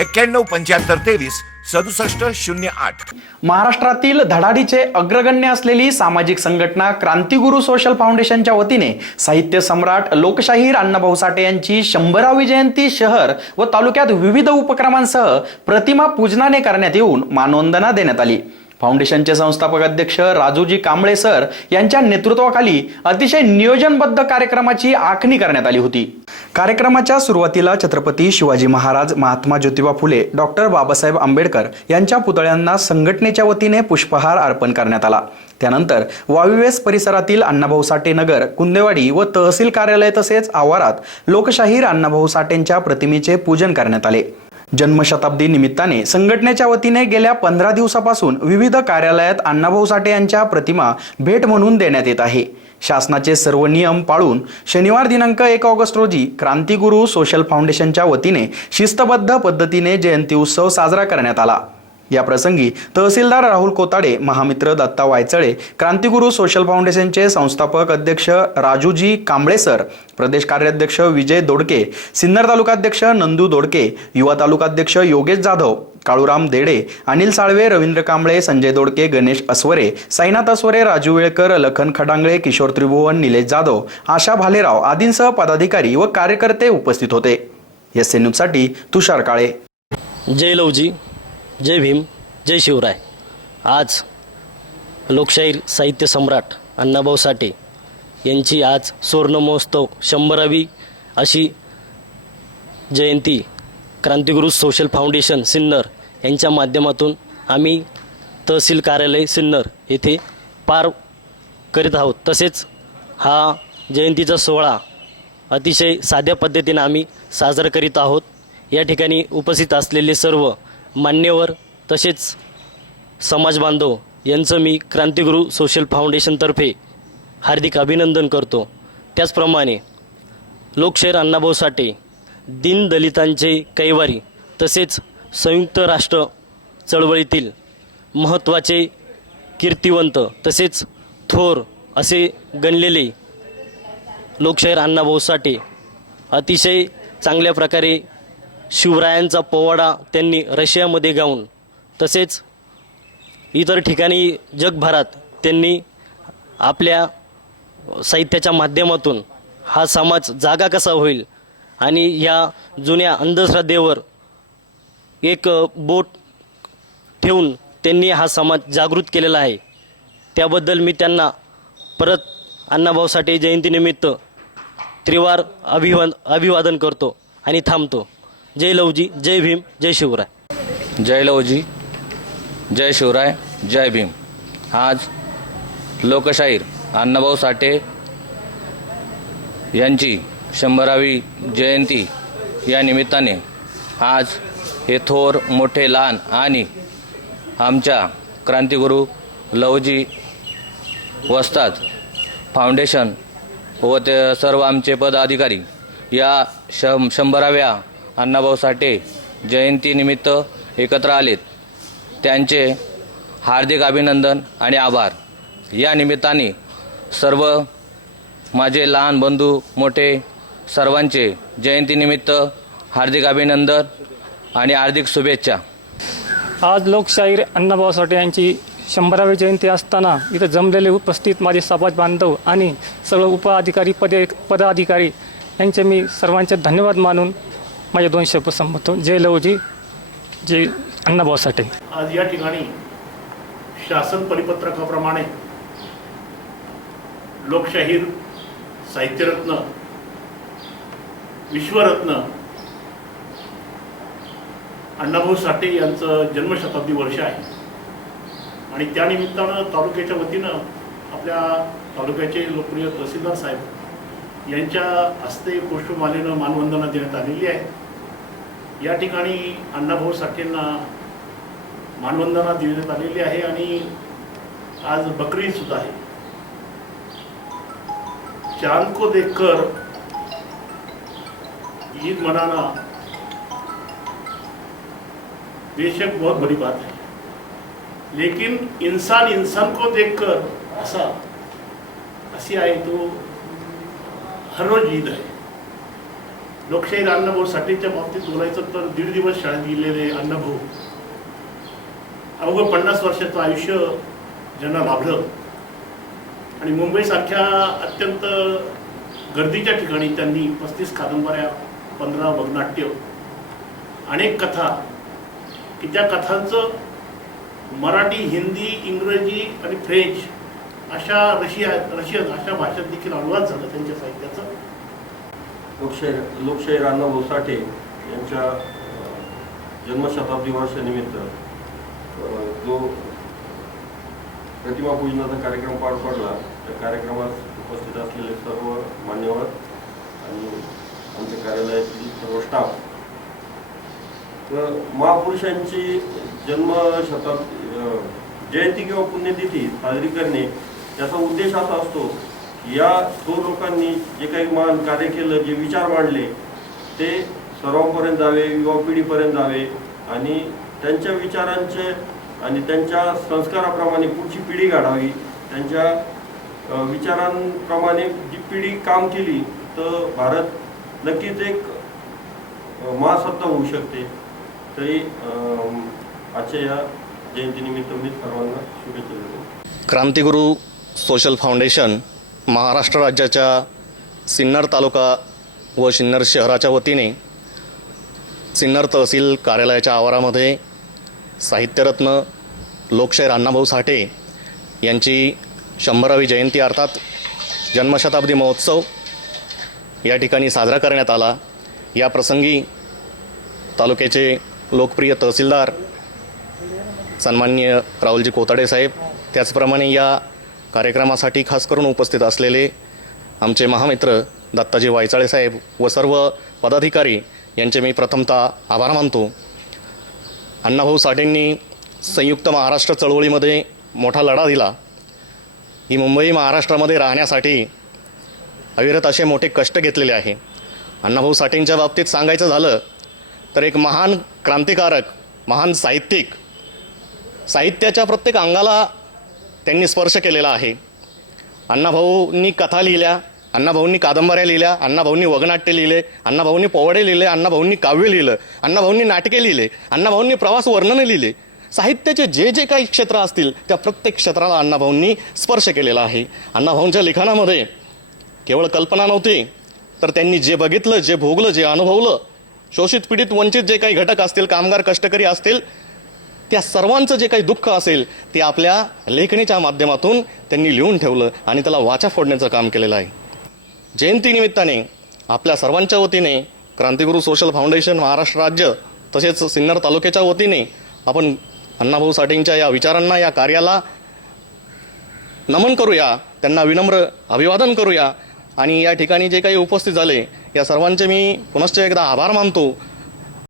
एक्क्याण्णव पंच्याहत्तर तेवीस सदुसष्ट शून्य आठ. महाराष्ट्रातील धडाडीचे अग्रगण्य असलेली सामाजिक संघटना क्रांतीगुरु सोशल फाउंडेशनच्या वतीने साहित्य सम्राट लोकशाहीर अण्णाभाऊ साठे यांची शंभरावी जयंती शहर व तालुक्यात विविध उपक्रमांसह प्रतिमा पूजनाने करण्यात येऊन मानवंदना देण्यात आली. फाउंडेशनचे संस्थापक अध्यक्ष राजूजी कांबळे सर यांच्या नेतृत्वाखाली अतिशय नियोजनबद्ध कार्यक्रमाची आखणी करण्यात आली होती. कार्यक्रमाच्या सुरुवातीला छत्रपती शिवाजी महाराज महात्मा ज्योतिबा फुले डॉक्टर बाबासाहेब आंबेडकर यांच्या पुतळ्यांना संघटनेच्या वतीने पुष्पहार अर्पण करण्यात आला. त्यानंतर वाविवेस परिसरातील अण्णाभाऊ साठे नगर कुंदेवाडी व तहसील कार्यालय तसेच आवारात लोकशाहीर अण्णाभाऊ साठेंच्या प्रतिमेचे पूजन करण्यात आले. जन्मशताब्दी निमित्ताने संघटनेच्या वतीने गेल्या पंधरा दिवसापासून विविध कार्यालयात अण्णाभाऊ साठे यांच्या प्रतिमा भेट म्हणून देण्यात येत आहे. शासनाचे सर्व नियम पाळून शनिवार दिनांक एक ऑगस्ट रोजी क्रांतीगुरू सोशल फाउंडेशनच्या वतीने शिस्तबद्ध पद्धतीने जयंती उत्सव साजरा करण्यात आला. या प्रसंगी तहसीलदार राहुल कोताडे महामित्र दत्ता वायचळे क्रांतीगुरू सोशल फाउंडेशनचे संस्थापक अध्यक्ष राजूजी कांबळे सर प्रदेश कार्याध्यक्ष विजय दोडके सिन्नर तालुकाध्यक्ष नंदू दोडके युवा तालुकाध्यक्ष योगेश जाधव काळूराम देडे अनिल साळवे रवींद्र कांबळे संजय दोडके गणेश अस्वरे साईनाथ अस्वरे राजू वेळकर लखन खडांगळे किशोर त्रिभुवन निलेश जाधव आशा भालेराव आदींसह पदाधिकारी व कार्यकर्ते उपस्थित होते. एस एन न्यूजसाठी तुषार काळे. जय लवजी. जय भीम जय शिवराय. आज लोकशाहीर साहित्य सम्राट अण्णाभाऊ साठे यांची आज सुवर्ण महोत्सव शंभरावी अशी जयंती क्रांतिगुरु सोशल फाउंडेशन सिन्नर यांच्या माध्यमातून आम्ही तहसील कार्यालय सिन्नर येथे पार करीत आहोत. तसेच हा जयंतीचा सोहळा अतिशय साध्या पद्धतीने आम्ही साजरा करीत आहोत. या ठिकाणी उपस्थित असलेले सर्व मान्यवर तसेच समाज बांधव यांचं मी क्रांतिगुरु सोशल फाउंडेशनतर्फे हार्दिक अभिनंदन करतो. त्याचप्रमाणे लोकशाहीर अण्णाभाऊ साठे दीनदलितांचे कैवारी तसेच संयुक्त राष्ट्र चळवळीतील महत्त्वाचे कीर्तिवंत तसेच थोर असे गणलेले लोकशाहीर अण्णाभाऊ साठे अतिशय चांगल्या प्रकारे शिवरायांचा पोवाडा त्यांनी रशियामध्ये गाऊन तसेच इतर ठिकाणी जगभरात त्यांनी आपल्या साहित्याच्या माध्यमातून हा समाज जागा कसा होईल आणि ह्या जुन्या अंधश्रद्धेवर एक बोट ठेवून त्यांनी हा समाज जागृत केलेला आहे. त्याबद्दल मी त्यांना परत अण्णाभाऊ साठे जयंतीनिमित्त त्रिवार अभिवाद अभिवादन करतो आणि थांबतो. जय लवजी जय भीम जय शिवराय. जय लवजी जय शिवराय जय भीम. आज लोकशाहीर अण्णाभाऊ साठे यांची शंभरावी जयंती या निमित्ताने आज हे थोर मोठे लहान आणि आमच्या क्रांतिगुरू लवजी वस्ताद फाउंडेशन व ते सर्व आमचे पदाधिकारी या शं शंभराव्या अण्णाभाऊ साठे जयंतीनिमित्त एकत्र आलेत. त्यांचे हार्दिक अभिनंदन आणि आभार. या निमित्ताने सर्व माझे लहान बंधू मोठे सर्वांचे जयंतीनिमित्त हार्दिक अभिनंदन आणि हार्दिक शुभेच्छा. आज लोकशाहीर अण्णाभाऊ साठे यांची शंभरावी जयंती असताना इथं जमलेले उपस्थित माझे समाज बांधव आणि सर्व उपअधिकारी पदे पदाधिकारी यांचे मी सर्वांचे धन्यवाद मानून माझे दोन शब्द संपतो. जय लवजी जय अण्णाभाऊ साठे आज या ठिकाणी शासन परिपत्रकाप्रमाणे लोकशाहीर साहित्यरत्न विश्वरत्न अण्णाभाऊ साठे यांचं जन्मशताब्दी वर्ष आहे. आणि त्यानिमित्तानं तालुक्याच्या वतीनं आपल्या तालुक्याचे लोकप्रिय तहसीलदार साहेब यांच्या हस्ते पुष्पमालेनं मानवंदना देण्यात आलेली आहे. या ठिकाणी अण्णाभाऊ साठेंना मानवंदना देण्यात आलेली आहे आणि आज बकरी सुद्धा आहे. चांद को देखकर ईद मनाना बेशक बहुत बड़ी बात है। लेकिन इंसान इंसान को देखकर असा अशी आहे तो हर रोज ईद आहे. लोकशाही अण्णाभाऊ साठेच्या बाबतीत बोलायचं तर दीड दिवस शाळेत गेलेले अण्णाभाऊ अवघं पन्नास वर्षाचं आयुष्य ज्यांना लाभलं. आणि मुंबईसारख्या अत्यंत गर्दीच्या ठिकाणी त्यांनी पस्तीस कादंबऱ्या पंधरा वगनाट्य अनेक कथा की त्या कथांचं मराठी हिंदी इंग्रजी आणि फ्रेंच अशा रशिया रशियन अशा भाषेत देखील अनुवाद झाला त्यांच्या साहित्याचं. लोकशाहीर लोकशाहीर अण्णाभाऊ साठे यांच्या जन्मशताब्दी वर्षानिमित्त जो प्रतिमा पूजनाचा कार्यक्रम पार पडला त्या कार्यक्रमात उपस्थित असलेले सर्व मान्यवर आणि आमच्या कार्यालयातील सर्व स्टाफ. तर महापुरुषांची जन्मशताब्दी जयंती किंवा पुण्यतिथी साजरी करणे याचा उद्देश असा असतो या दोन लोकांनी जे काही महान कार्य केलं जे विचार मांडले ते सर्वांपर्यंत जावे युवा पिढीपर्यंत जावे आणि त्यांच्या विचारांचे आणि त्यांच्या संस्काराप्रमाणे पुढची पिढी घडावी. त्यांच्या विचारांप्रमाणे जी पिढी काम केली तर भारत नक्कीच एक महासत्ता होऊ शकते. तरी आजच्या या जयंतीनिमित्त मी सर्वांना शुभेच्छा देतो. क्रांतिगुरू सोशल फाउंडेशन महाराष्ट्र राज्याच्या सिन्नर तालुका व सिन्नर शहराच्या वतीने सिन्नर तहसील कार्यालयाच्या आवारामध्ये साहित्यरत्न लोकशाहीर अण्णाभाऊ साठे यांची शंभरावी जयंती अर्थात जन्मशताब्दी महोत्सव या ठिकाणी साजरा करण्यात आला. या प्रसंगी तालुक्याचे लोकप्रिय तहसीलदार सन्माननीय राहुलजी कोताडे साहेब त्याचप्रमाणे या कार्यक्रमासाठी खास करून उपस्थित असलेले आमचे महामित्र दत्ताजी वायचाळे साहेब व सर्व पदाधिकारी यांचे मी प्रथमतः आभार मानतो. अण्णाभाऊ साठेंनी संयुक्त महाराष्ट्र चळवळीमध्ये मोठा लढा दिला. ही मुंबई महाराष्ट्रामध्ये राहण्यासाठी अविरत असे मोठे कष्ट घेतलेले आहे. अण्णाभाऊ साठेंच्या बाबतीत सांगायचं झालं तर एक महान क्रांतिकारक महान साहित्यिक साहित्याच्या प्रत्येक अंगाला त्यांनी स्पर्श केलेला आहे. अण्णाभाऊंनी कथा लिहिल्या अण्णाभाऊंनी कादंबऱ्या लिहिल्या अण्णाभाऊंनी वगनाट्य लिहिले अण्णाभाऊंनी पोवाडे लिहिले अण्णाभाऊंनी काव्य लिहिलं अण्णाभाऊंनी नाटके लिहिले अण्णाभाऊंनी प्रवास वर्णन लिहिले. साहित्याचे जे जे काही क्षेत्र असतील त्या प्रत्येक क्षेत्राला अण्णाभाऊंनी स्पर्श केलेला आहे. अण्णाभाऊंच्या लिखाणामध्ये केवळ कल्पना नव्हती तर त्यांनी जे बघितलं जे भोगलं जे अनुभवलं शोषित पीडित वंचित जे काही घटक असतील कामगार कष्टकरी असतील त्या सर्वांचं जे काही दुःख असेल ते आपल्या लेखणीच्या माध्यमातून त्यांनी लिहून ठेवलं आणि त्याला वाचा फोडण्याचं काम केलेलं आहे. जयंतीनिमित्ताने आपल्या सर्वांच्या वतीने क्रांतिगुरू सोशल फाउंडेशन महाराष्ट्र राज्य तसेच सिन्नर तालुक्याच्या वतीने आपण अण्णाभाऊ साठेंच्या या विचारांना या कार्याला नमन करूया त्यांना विनम्र अभिवादन करूया. आणि या ठिकाणी जे काही उपस्थित झाले या सर्वांचे मी पुनश्च एकदा आभार मानतो.